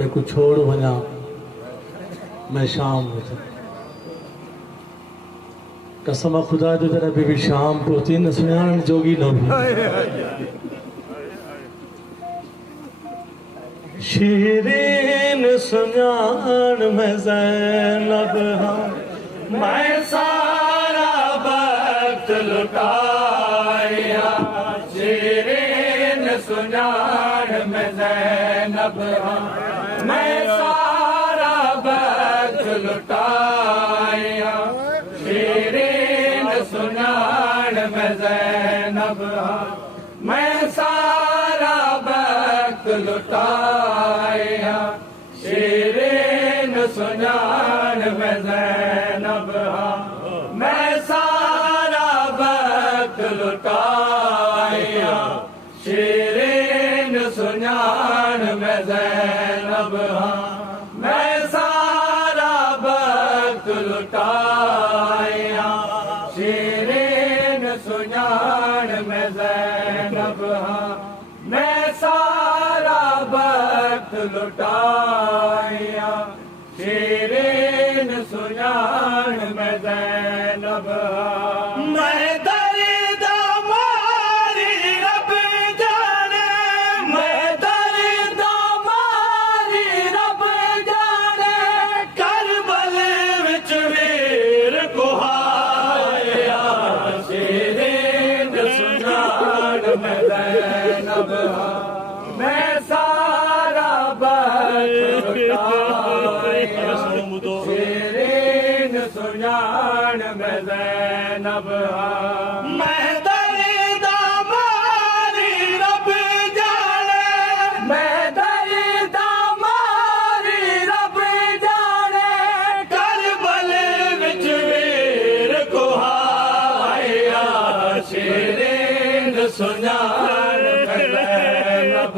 ते को छोड़ वना मैं शाम हो जा कसम खुदा जो तेरा बेबी शाम पोती न सुनान जोगी न भी शीरीन सुनान में ज़ैनब हाँ मैं सारा वक्त लुटाया शीरीन सुनान में ज़ैनब हाँ मैं सारा वक्त लुटाया शीरीन सुनान में ज़ैनब हाँ मैं सारा वक्त लुटाया शीरीन सुनान में ज़ैनब हाँ मैं सारा वक्त लुटाया शीरीन सुनान में ज़ैनब हाँ मैं सारा वक्त लुटाया शीरीन सुनान में ज़ैनब हाँ मैं सारा वक्त लुटाया शीरीन सुनान में ज़ैनब मैं दर्द मारी रब जाने मैं दर्द मारी रब जाने करबल विच वीर कुहाया शीरीन सुनान में ज़ैनब मैं सारा वक्त लुटाया शीरीन सुनान में ज़ैनब मैं दर्द मारी रब जाने मैं दर्द मारी रब जाने करबल विच वीर कुहाया शीरीन सुनान में ज़ैनब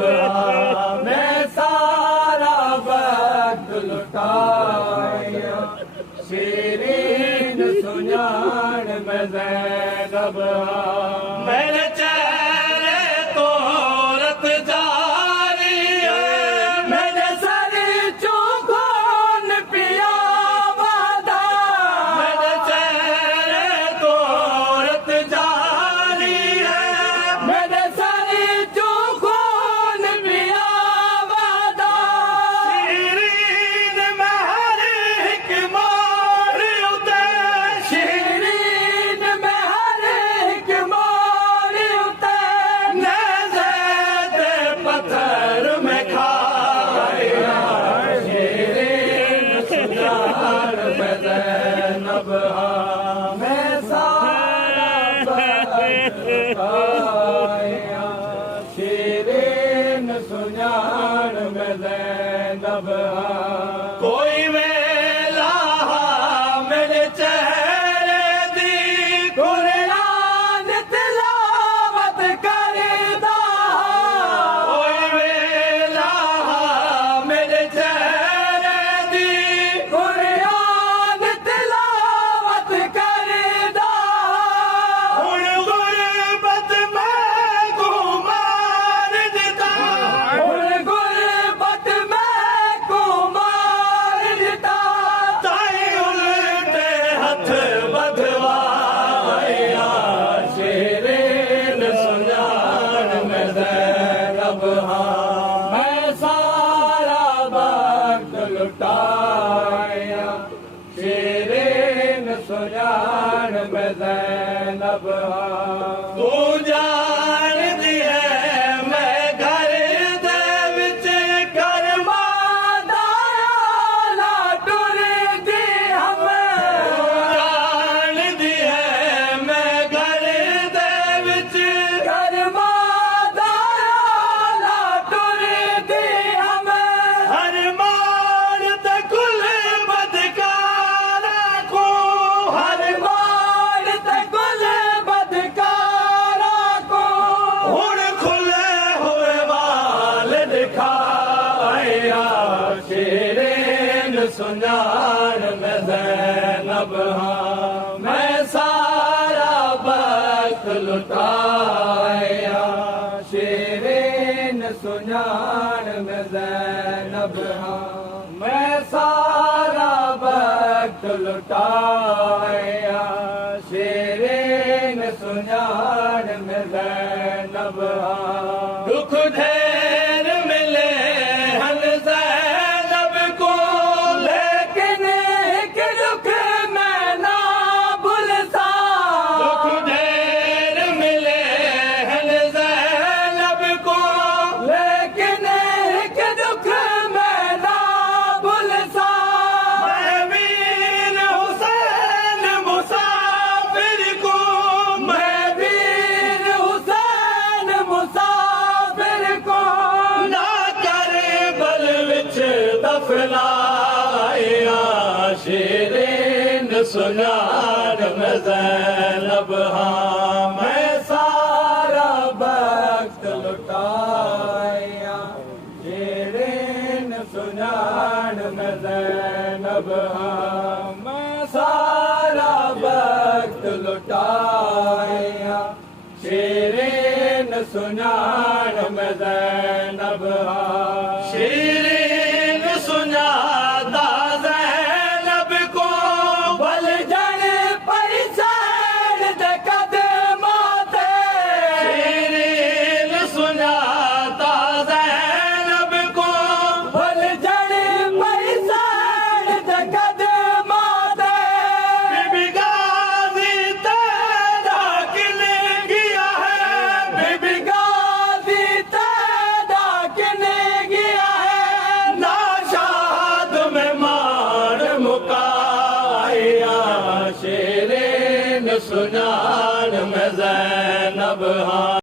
मैं सारा वक्त लुटाया शीरीन सुनान में ज़ैनब मेरे चेहरे तो रत जारी है मेरे सर चूखोन पिया वादा मेरे चेहरे तो रत जारी है मेरे सर चूखोन पिया वादा शीरीन में हर एक मोर उते शीरीन में हर एक मोर उते नेज़े दे पत्थर में खाया शीरीन सुनान में ज़ैनब मैं सारा वक्त लुटाया शीरीन सुनान में ज़ैनब कोई वेला मेरे चेहरे दी कुरान तिलावत करदा कोई वेला मेरे चेहरे दी कुरान तिलावत करदा हुण गुरबत में गुमार दिता हुण गुरबत में गुमार दिता ताई उल्टे हथ बधवाया शीरीन सुनान में ज़ैनब मैं सारा वक्त लुटाया शीरीन सुनान में ज़ैनब तू जान दी है मैं घर दे विच करमा दाया टुर दी हम जान दी है मैं घर दे विच करमा दाया टुर दी हम हर मान ते कुल बदकारा को हर मान ते कुल बदकारा को हुण खुले हुए वाल दिखाया शीरीन सुनान में ज़ैनब मैं सारा वक्त लुटाया शीरीन सुनान में ज़ैनब ज़ैनब हाँ मैं सारा वक्त लुटाया शेरे सुञाण में ज़ैनब हाँ दुख ढेर मिले हन ज़ैनब को लेकिन एक दुख मैं ना भूलता दुख ढेर मिले हन ज़ैनब को लेकिन एक दुख मैं ना भूलता मैं वीर हुसैन मुसाफिर को मैं वीर हुसैन मुसाफिर को ना करे बल विच दफनाया शेरेन सुञाण में ज़ैनब हाँ मैं सारा वक्त लुटाया शेरेन सुञाण में ज़ैनब हाँ मैं सारा वक्त लुटाया शेरेन सुञाण में ज़ैनब हाँ शेरेन सुञाता ज़ैनब को बल जण परिचैन दे कदमाते शेरेन सुञाता ज़ैनब को बल जण परिचैन दे कदमाते बीबी गाज़ी तेरा किल गया है बीबी गाज़ी तेरा किल गया है नाशाद में मार मुकाया शेरेन सुञाण में ज़ैनब हाँ